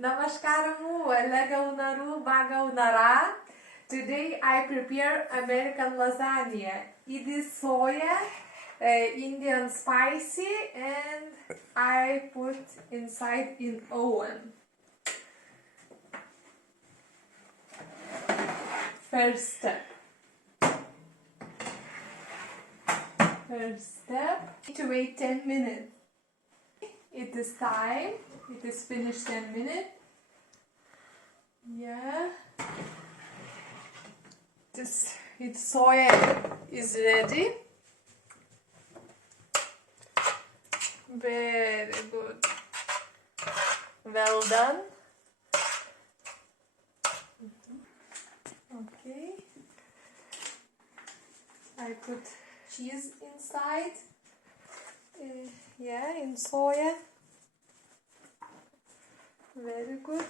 Namaskaramu, elega unaru, baga unara. Today I prepare American lasagna. It is soya, Indian spicy, and I put inside in oven. First step. Need to wait 10 minutes. It is time. It is finished 10 minutes. Yeah. Its soya is ready. Very good. Well done. Okay. I put cheese inside. Yeah, in soya. Very good.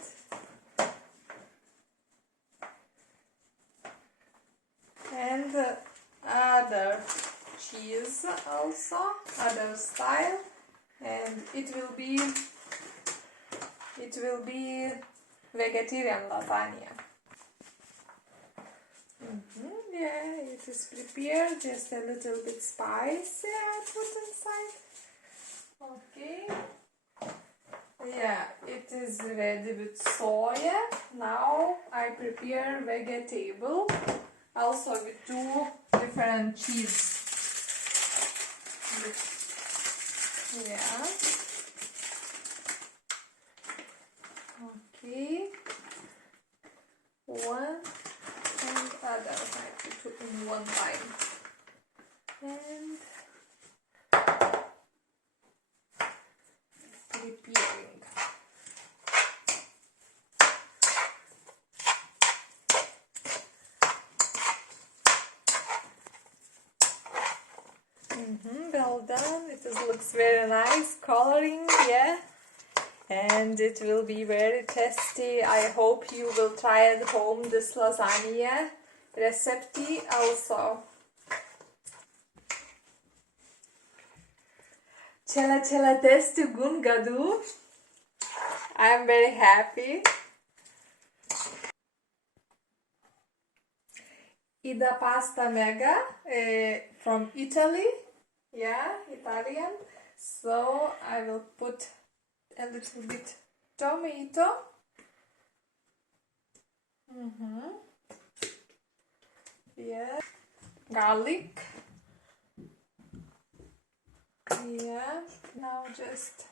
And other cheese also, other style, and it will be vegetarian lasagna. Yeah, it is prepared, just a little bit spicy I put inside. Okay. Yeah, it is ready with soya. Now I prepare vegetable, also with two different cheese. Yeah. Okay. One and other. I put in one time. And preparing. Well done. It looks very nice coloring, yeah. And it will be very tasty. I hope you will try at home this lasagna recipe also. Chala testi gun gadu. I am very happy. Ida pasta mega from Italy. Yeah, Italian. So I will put a little bit tomato. Yeah, garlic. Yeah, now just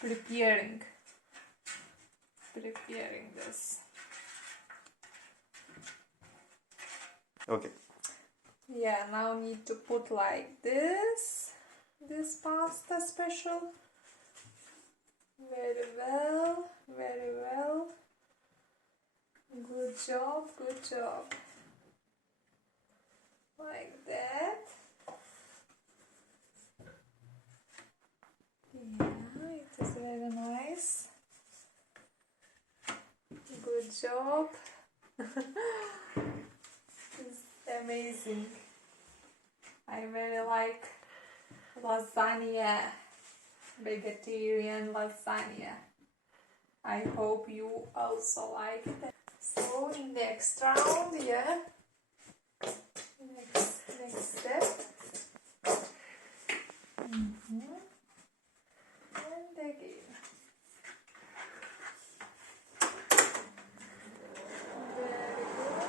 preparing this. Okay. Yeah, now need to put like this pasta special. Very well. Good job. Like that. Yeah, it is very nice. Good job. It's amazing. I very like lasagna, vegetarian lasagna. I hope you also like it. So next round, yeah. Next step. And again. Very good.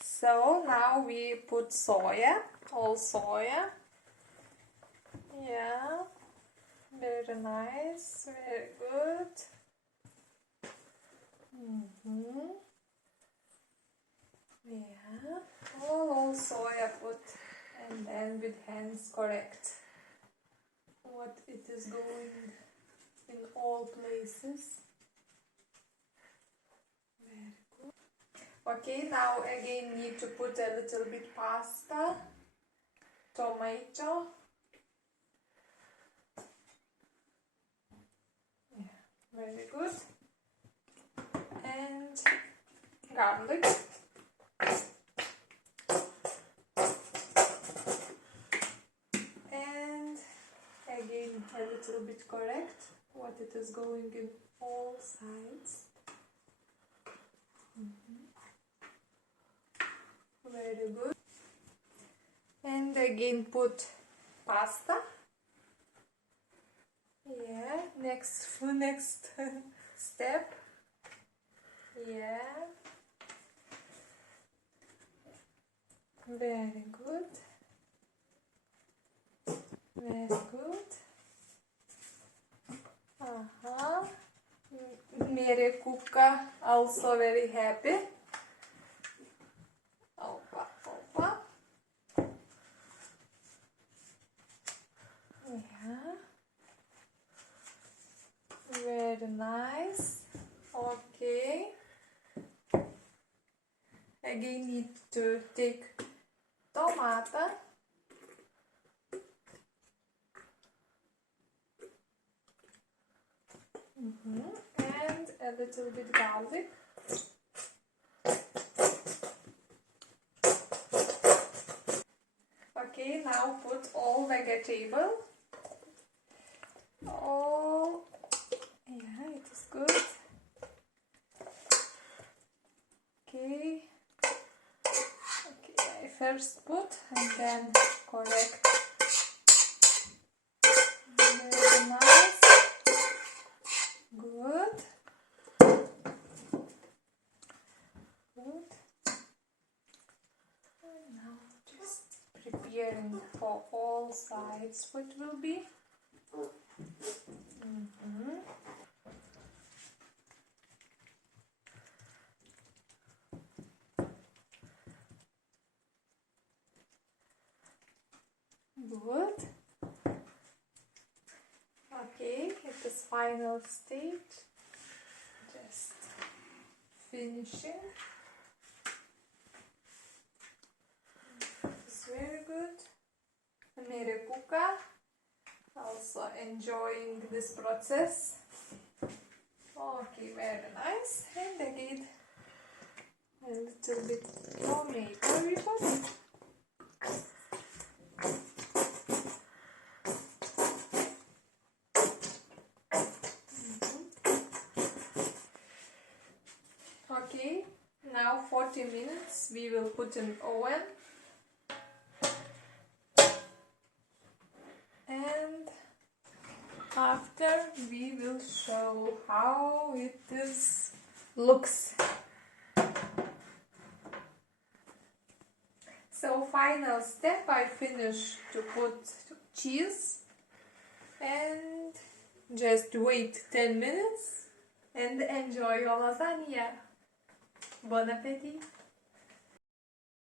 So now we put soya, all soya. Yeah, very nice, very good. Yeah, all soya put, and then with hands correct what it is going in all places. Very good. Okay, now again need to put a little bit pasta, tomato. Yeah, very good. And garlic. And again a little bit correct what it is going in all sides. Very good. And again put pasta. Yeah, next step. Yeah. Very good. Very good. Mere kuka also very happy. Opa, opa. Yeah. Very nice. Okay. Again need to take tomato. And a little bit garlic. Okay, now put all vegetable. All, yeah, it is good. Okay. Okay, I first put and then correct. Very nice. Good. Good. And now just preparing for all sides what will be. Good. Okay, at this final stage, just finishing. It's very good. Mere kuka, also enjoying this process. Okay, very nice. And again, a little bit tomato we put. Okay, now 40 minutes we will put in oven. And after we will show how it looks. So final step, I finish to put cheese and just wait 10 minutes and enjoy your lasagna. Bon appétit!